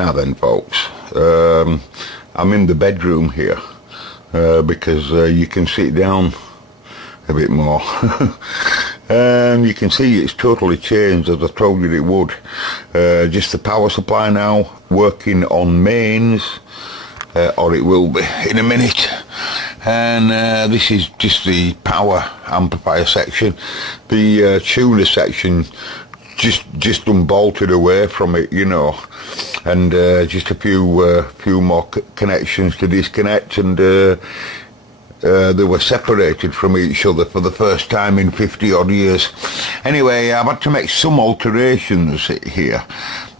Now then, folks, I'm in the bedroom here because you can sit down a bit more. You can see it's totally changed, as I told you it would. Just the power supply now working on mains, or it will be in a minute. And this is just the power amplifier section. The tuner section just unbolted away from it, you know, and just a few more connections to disconnect, and they were separated from each other for the first time in 50 odd years. Anyway, I've had to make some alterations here.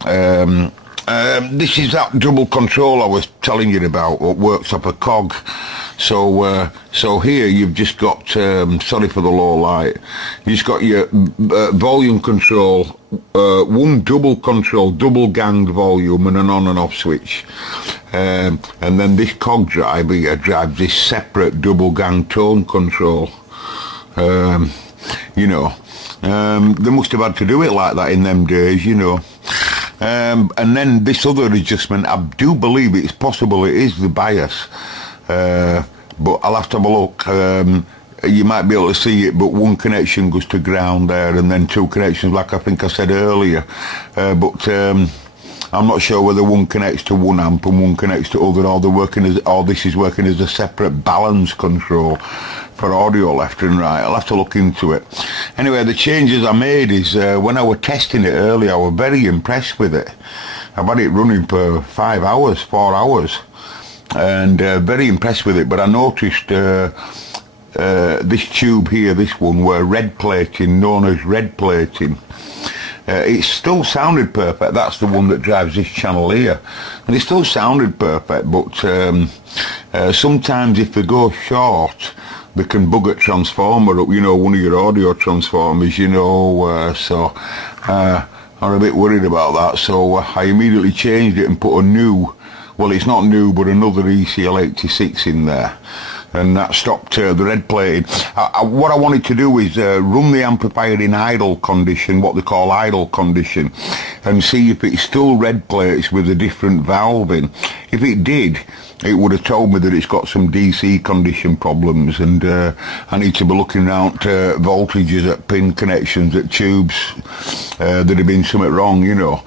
This is that double control I was telling you about, what works up a cog. So here you've just got, sorry for the low light, you've just got your volume control, one double control, double ganged volume and an on and off switch. And then this cog driver here drives this separate double gang tone control. You know, they must have had to do it like that in them days, you know. And then this other adjustment, I do believe it's possible it is the bias. But I'll have to have a look. You might be able to see it, but one connection goes to ground there, and then two connections, like I think I said earlier. But I'm not sure whether one connects to one amp and one connects to other, or they're working as, or this is working as a separate balance control for audio left and right. I'll have to look into it. Anyway, the changes I made is when I was testing it earlier, I was very impressed with it. I've had it running for 4 hours. And very impressed with it, but I noticed this tube here, this one, were red plating, known as red plating. It still sounded perfect. That's the one that drives this channel here, and it still sounded perfect, but sometimes if they go short, they can bug a transformer up, you know, one of your audio transformers, you know, so I'm a bit worried about that. So I immediately changed it and put a new, well, it's not new, but another ECL86 in there, and that stopped the red plating. What I wanted to do is run the amplifier in idle condition, what they call idle condition, and see if it still red plates with a different valve in. If it did, it would have told me that it's got some DC condition problems, and I need to be looking around voltages at pin connections, at tubes, that have been something wrong, you know.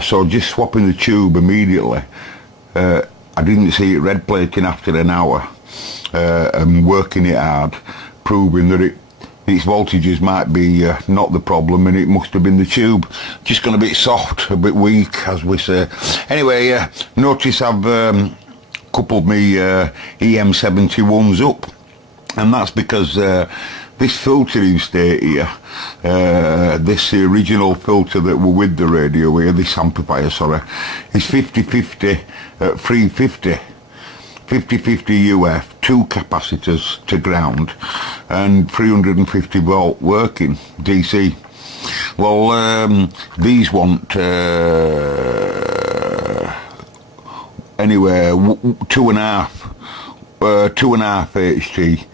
So just swapping the tube immediately. I didn't see it red plating after an hour, and working it hard, proving that its voltages might be not the problem, and it must have been the tube. Just gone a bit soft, a bit weak, as we say. Anyway, notice I've coupled me EM71s up, and that's because this filtering state here, this original filter that were with the radio here, this amplifier, sorry, is 50-50 at 350. 50-50 UF, two capacitors to ground, and 350 volt working DC. Well, these want anywhere 2.5 HT,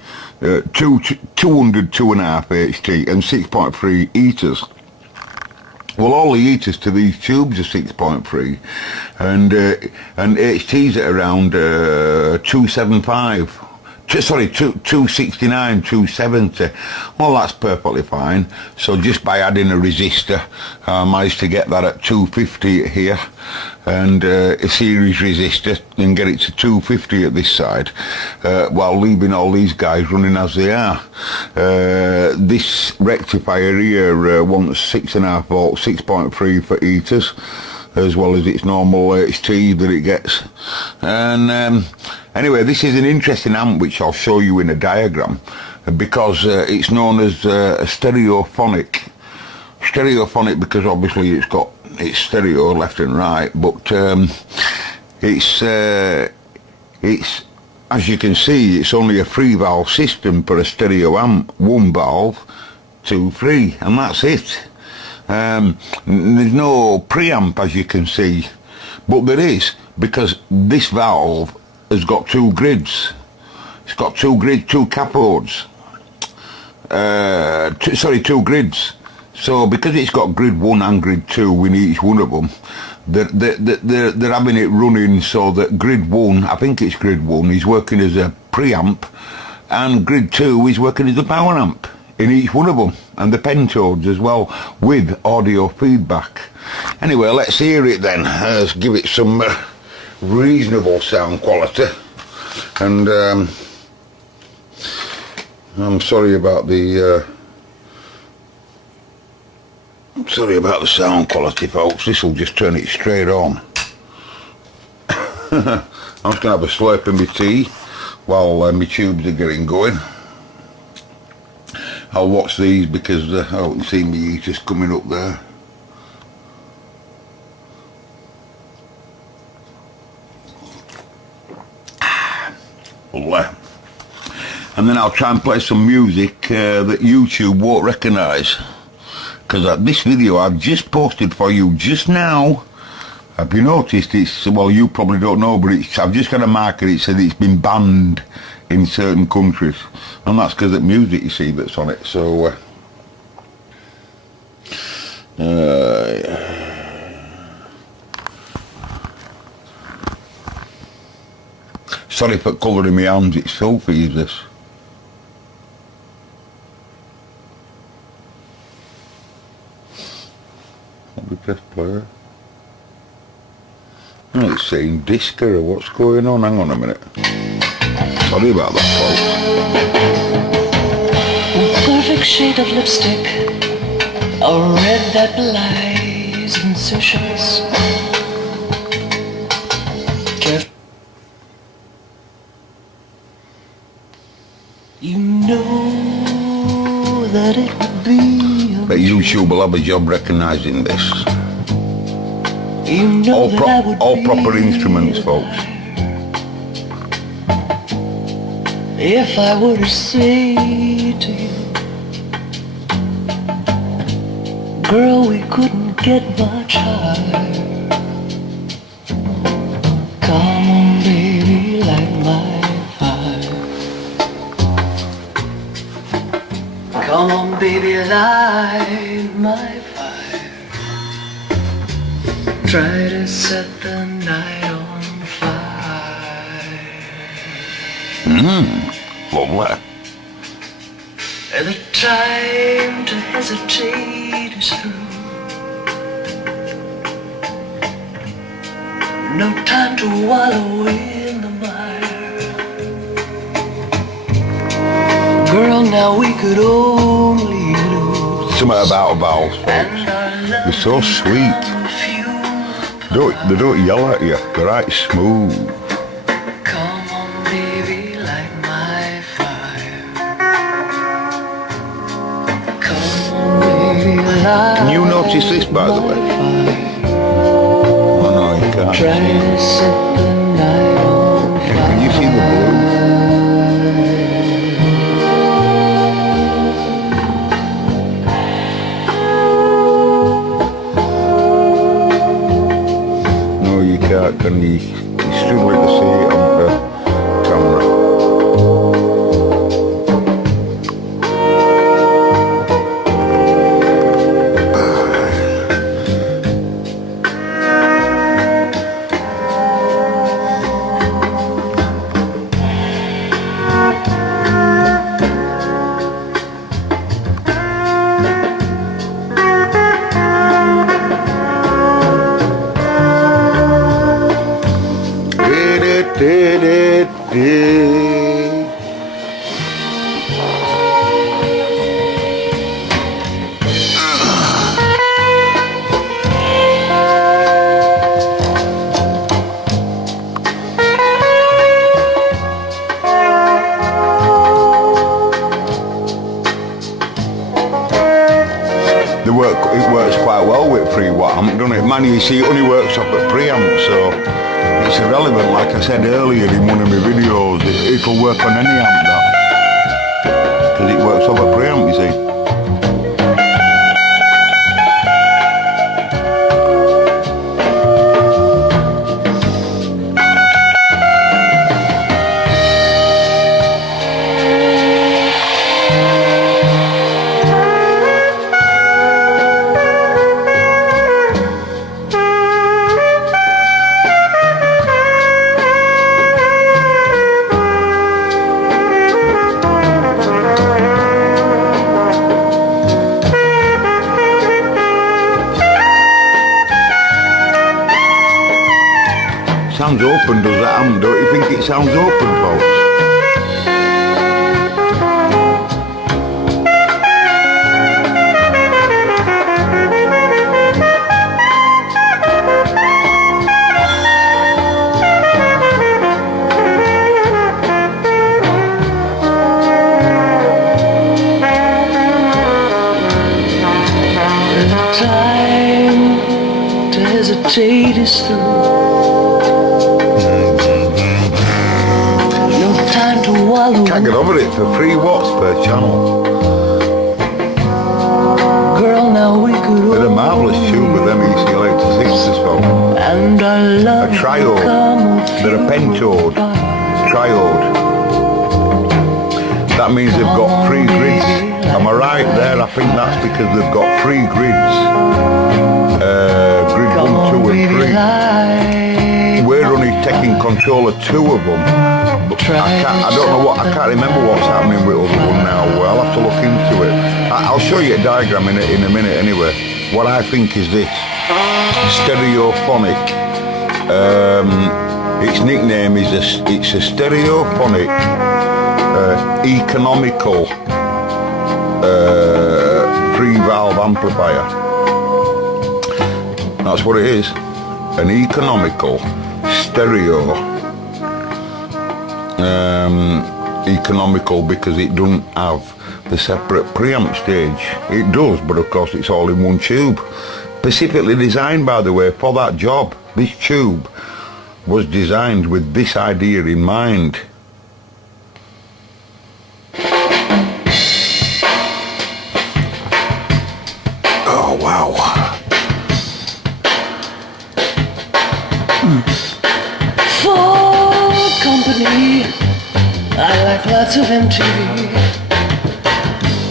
200 2.5 HT, and 6.3 heaters. Well, all the heaters to these tubes are 6.3, and HT's at around 275. Sorry, 269, 270. Well, that's perfectly fine. So just by adding a resistor, I managed to get that at 250 here, and a series resistor, and get it to 250 at this side, while leaving all these guys running as they are. This rectifier here wants 6.5 volts, 6.3 for heaters, as well as its normal HT that it gets. And anyway, this is an interesting amp which I'll show you in a diagram, because it's known as a stereophonic. Stereophonic because obviously it's stereo left and right, but it's as you can see, it's only a 3-valve system for a stereo amp. 1 valve, 2, 3, and that's it. There's no preamp, as you can see, but there is, because this valve has got 2 grids. It's got 2 grids, 2 cathodes. 2 grids. So because it's got grid 1 and grid 2 in each one of them, they're having it running so that grid 1, I think it's grid 1, is working as a preamp, and grid 2 is working as a power amp in each one of them, and the pentodes as well, with audio feedback. Anyway, let's hear it then. Let's give it some reasonable sound quality. And I'm sorry about the sound quality, folks. This will just turn it straight on. I'm just going to have a slurp of my tea while my tubes are getting going. I'll watch these because I don't see my heaters coming up there. And then I'll try and play some music that YouTube won't recognise. Because this video I've just posted for you just now, have you noticed it's, well, you probably don't know, but I've just got a marker, it said it's been banned in certain countries. And that's because of music, you see, that's on it. So, sorry for colouring my hands, it's filthy, is this? Let me press play. Oh, it's saying disco or what's going on? Hang on a minute. Sorry about that, folks. Perfect shade of lipstick, a red that belies incisions. You know that it would be. But YouTube will have a job recognising this. You know all proper instruments, folks. If I were to say to you, girl, we couldn't get much higher. Come on, baby, light my fire. Come on, baby, light my fire. Try to set the night on fire. Lovely. The time to hesitate is through. No time to wallow in the mire. Girl, now we could only lose. Something about vowels, folks. They're so sweet. They don't yell at you. They're right smooth. Come on, baby, light my fire. Come on, baby, light. Can you notice this, by the way? Oh no, you can't. Try to set the night on fire. Can you see the blue? Can you struggling to see it on the camera? It works quite well with 3-watt amp, doesn't it? Man, you see, it only works off a preamp, so it's irrelevant. Like I said earlier in one of my videos, it'll work on any amp, that, because it works off a preamp, you see. Sounds open, does that? Don't you think it sounds open, folks? Time to hesitate is through. Can't get over it for 3 watts per channel. Girl, now we could They're a marvellous tune with them EC86 phone. And our love A triode. They're a pentode. Triode. That means they've got 3 grids. Am I right there? I think that's because they've got 3 grids. Grid 1, 2 and 3. We're only taking control of 2 of them. I can't remember what's happening with the other one now. I'll have to look into it. I'll show you a diagram in a minute anyway. What I think is this. Stereophonic. Its nickname is it's a stereophonic economical 3-valve amplifier. That's what it is. An economical stereo. Economical because it doesn't have the separate preamp stage. It does, but of course it's all in one tube. Specifically designed, by the way, for that job. This tube was designed with this idea in mind. Oh wow. For company, I like lots of MTV.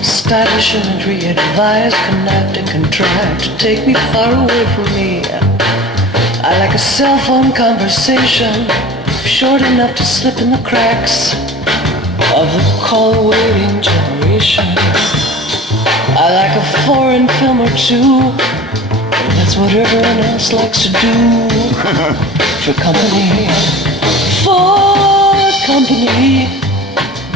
Stylish imagery, advised, connived and contrived to take me far away from me. I like a cell phone conversation, short enough to slip in the cracks of the call waiting generation. I like a foreign film or two, that's what everyone else likes to do. For company, for company.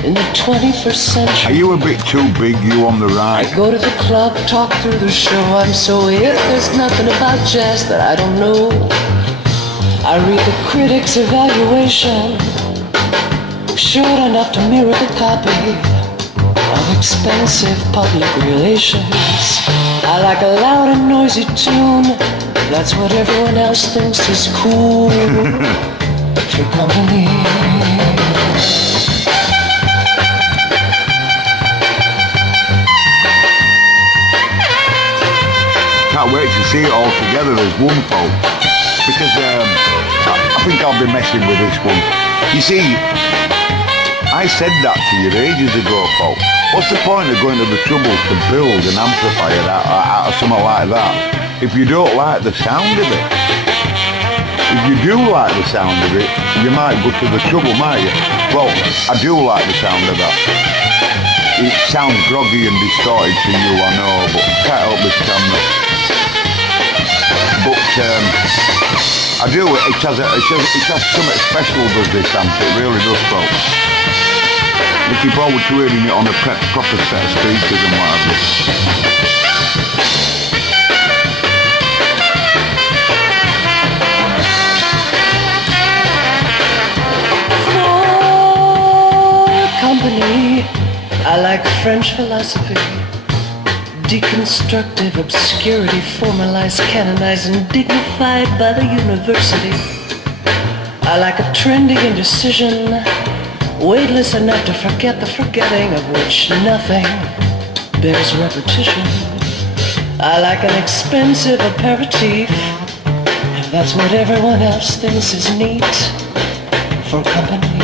In the 21st century. Are you a bit too big, you on the right? I go to the club, talk through the show. I'm so hip, there's nothing about jazz that I don't know. I read the critics' evaluation, short enough to mirror the copy of expensive public relations. I like a loud and noisy tune, that's what everyone else thinks is cool. For company. Can't wait to see it all together as one, folks. Because I think I'll be messing with this one. You see, I said that to you ages ago, folks. What's the point of going to the trouble to build an amplifier out of something like that if you don't like the sound of it? If you do like the sound of it, you might go to the trouble, might you? Well, I do like the sound of that. It sounds groggy and distorted to you, I know, but can't help this camera. But I do. It has something special, does this amp? It really does, folks. Looking forward to hearing it on a proper set of speakers and what have you. Company, I like French philosophy, deconstructive obscurity, formalized, canonized, and dignified by the university. I like a trendy indecision, weightless enough to forget the forgetting of which nothing bears repetition. I like an expensive aperitif, if that's what everyone else thinks is neat. For company.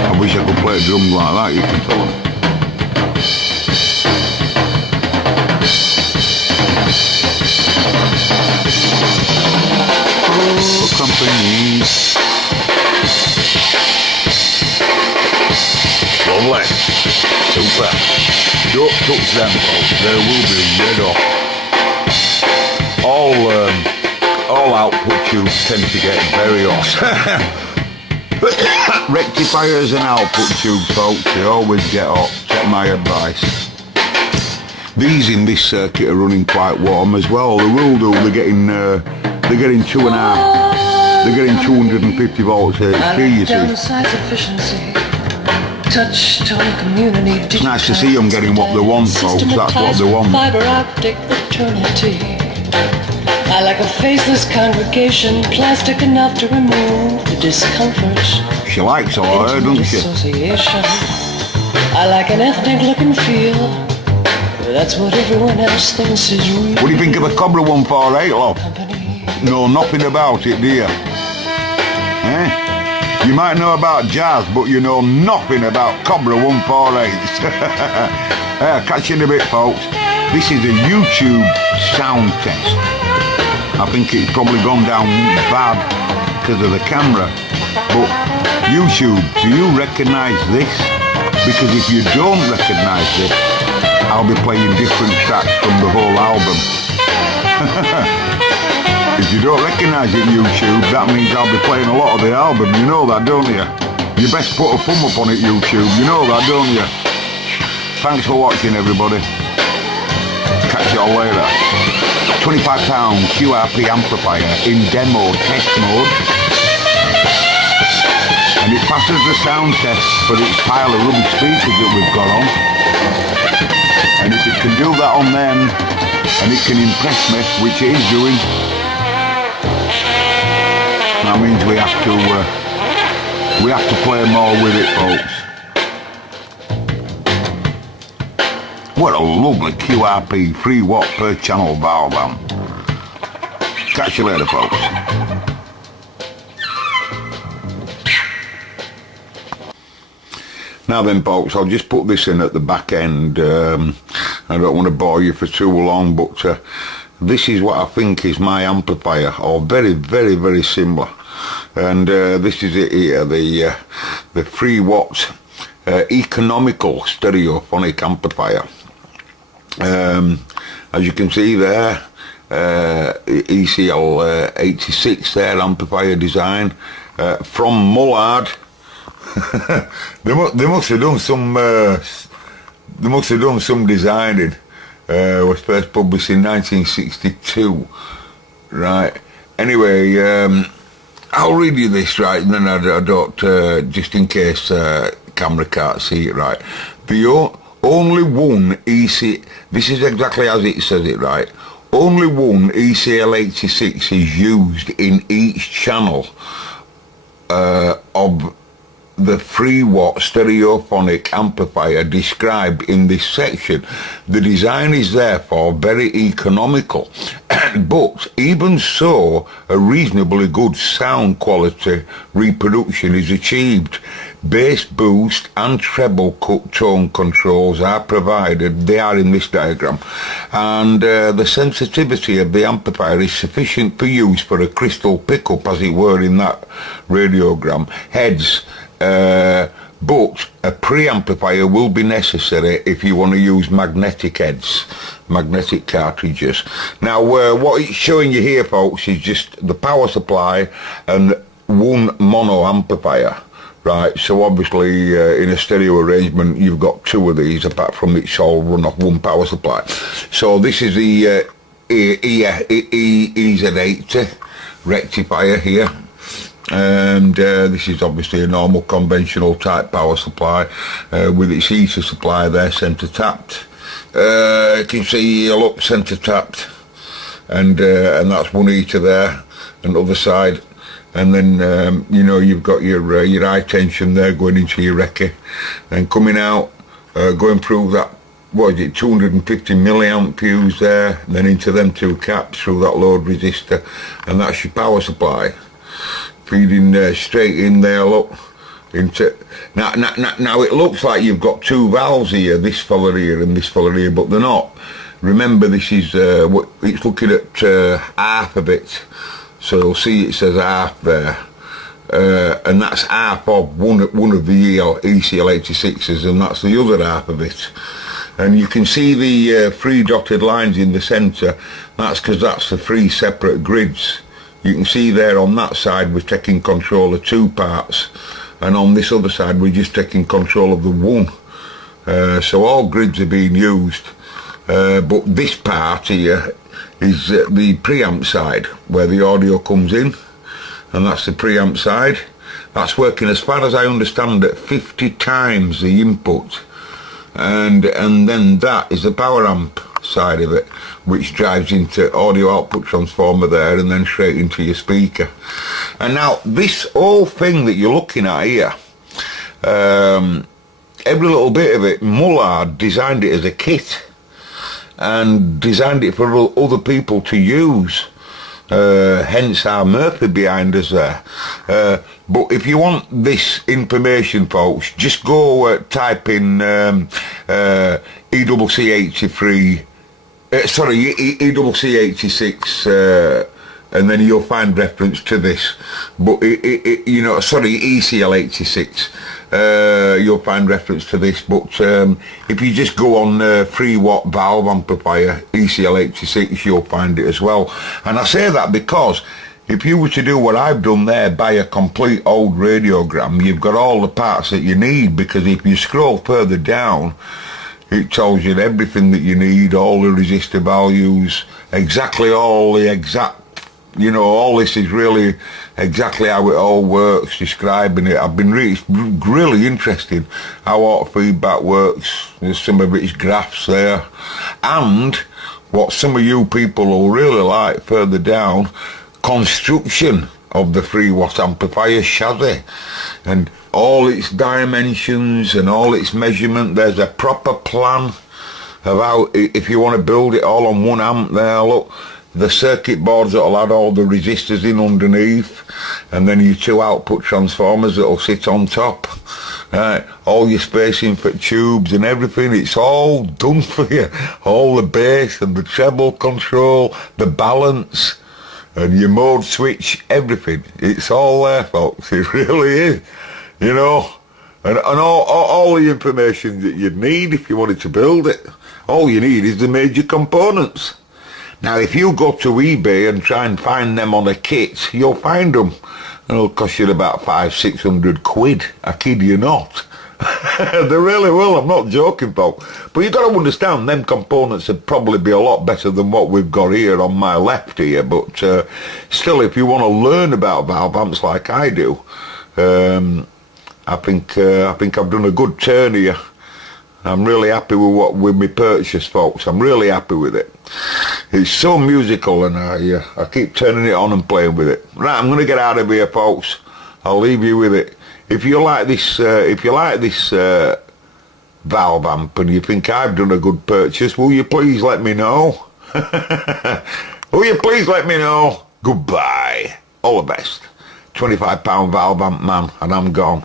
I wish I could play a drum like that, you can tell them. Don't touch them, folks. They will be red hot. All output tubes tend to get very hot. Rectifiers and output tubes, folks, they always get hot. Take my advice. These in this circuit are running quite warm as well. They will do. They're getting 2.5. They're getting 250 volts HP, you see. Touch tone community. It's nice to see them getting what they want, folks. That's what they want. Fiber optic eternity. I like a faceless congregation, plastic enough to remove the discomfort. She likes all her, doesn't she? Association. I like an ethnic look and feel. That's what everyone else thinks is real. What do you think of a Cobra 148, love? Know nothing about it, do you? Eh? You might know about jazz, but you know nothing about Cobra 148s. Catch you in a bit, folks. This is a YouTube sound test. I think it's probably gone down bad because of the camera. But YouTube, do you recognise this? Because if you don't recognise this, I'll be playing different tracks from the whole album. If you don't recognise it, YouTube, that means I'll be playing a lot of the album. You know that, don't you? You best put a thumb up on it, YouTube. You know that, don't you? Thanks for watching, everybody. Catch you all later. £25 QRP amplifier in demo test mode. And it passes the sound test for its pile of rubber speakers that we've got on. And if it can do that on them, and it can impress me, which it is doing, that means we have to play more with it, folks. What a lovely QRP 3 watt per channel valve amp. Catch you later, folks. Now then, folks, I'll just put this in at the back end. I don't want to bore you for too long, but this is what I think is my amplifier, or very, very, very similar. And this is it here, the 3 watt economical stereophonic amplifier. As you can see there, ECL 86 there, amplifier design from Mullard. they must have done some designing. Was first published in 1962, right? Anyway, I'll read you this, right, and then I don't, just in case camera can't see it, right. Only one EC, this is exactly as it says it, right. Only one ECL 86 is used in each channel of the 3 watt stereophonic amplifier described in this section. The design is therefore very economical, but even so, a reasonably good sound quality reproduction is achieved. Bass boost and treble cut tone controls are provided, they are in this diagram, and the sensitivity of the amplifier is sufficient for use for a crystal pickup, as it were in that radiogram. Heads, but a preamplifier will be necessary if you want to use magnetic heads, magnetic cartridges. Now what it's showing you here, folks, is just the power supply and one mono amplifier, right? So obviously in a stereo arrangement you've got 2 of these, apart from it's all run off one power supply. So this is the EZ80 rectifier here. And this is obviously a normal conventional type power supply with its heater supply there, centre tapped. You can see, look, centre tapped, and that's one heater there, and other side, and then you know, you've got your high tension there going into your recce, and coming out, going through that, what is it, 250 milliamp fuse there, and then into them 2 caps through that load resistor, and that's your power supply. Feeding straight in there, look, into now it looks like you've got 2 valves here, this fella here and this fella here, but they're not. Remember, this is what it's looking at, half of it, so you'll see it says half there, and that's half of one of the ECL 86s, and that's the other half of it. And you can see the 3 dotted lines in the centre. That's because that's the 3 separate grids. You can see there on that side we're taking control of 2 parts, and on this other side we're just taking control of the 1. So all grids are being used, but this part here is the preamp side where the audio comes in, and that's the preamp side. That's working, as far as I understand, at 50 times the input, and then that is the power amp side of it, which drives into audio output transformer there and then straight into your speaker. And now this whole thing that you're looking at here, every little bit of it, Mullard designed it as a kit and designed it for other people to use, hence our Murphy behind us there. But if you want this information, folks, just go type in EWC83, EWC86, and then you'll find reference to this. But ECL86, you'll find reference to this. But if you just go on 3-watt valve amplifier ECL86, you'll find it as well. And I say that because if you were to do what I've done there, buy a complete old radiogram, you've got all the parts that you need, because if you scroll further down, it tells you everything that you need, all the resistor values, exactly all the exact, all this is really exactly how it all works, describing it. I've been really interested how auto feedback works. There's some of its graphs there. And what some of you people will really like further down, construction of the 3-watt amplifier chassis and all its dimensions and all its measurement. There's a proper plan of how, if you want to build it all on 1 amp there, look, the circuit boards that'll add all the resistors in underneath, and then your 2 output transformers that'll sit on top, all your spacing for tubes and everything. It's all done for you, all the bass and the treble control, the balance and your mode switch, everything. It's all there, folks. It really is, and all the information that you'd need if you wanted to build it. All you need is the major components. Now if you go to eBay and try and find them on a kit, you'll find them. It'll cost you about 500-600 quid, I kid you not. They really will, I'm not joking, folks. But you've got to understand, them components would probably be a lot better than what we've got here on my left here. But still, if you want to learn about valve amps like I do, I think I've done a good turn here. I'm really happy with my purchase, folks. I'm really happy with it. It's so musical, and I keep turning it on and playing with it. Right, I'm going to get out of here, folks. I'll leave you with it. If you like this, valve amp and you think I've done a good purchase, will you please let me know? Will you please let me know? Goodbye. All the best. £25 valve amp man, and I'm gone.